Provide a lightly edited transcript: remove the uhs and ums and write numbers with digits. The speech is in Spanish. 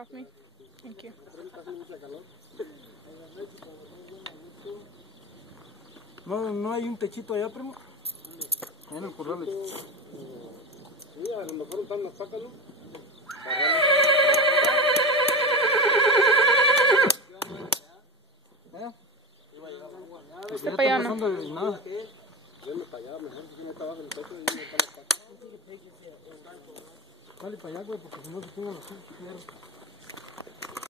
off me. Thank you. No hay un techito allá, primo. Ahí en el corral. Sí, a lo mejor están las sacas, ¿no? Este para allá no. Nada. Venme para allá, mejor que no estaba en el techo y no está la saca. Dale para allá, güey, porque si no se tengan los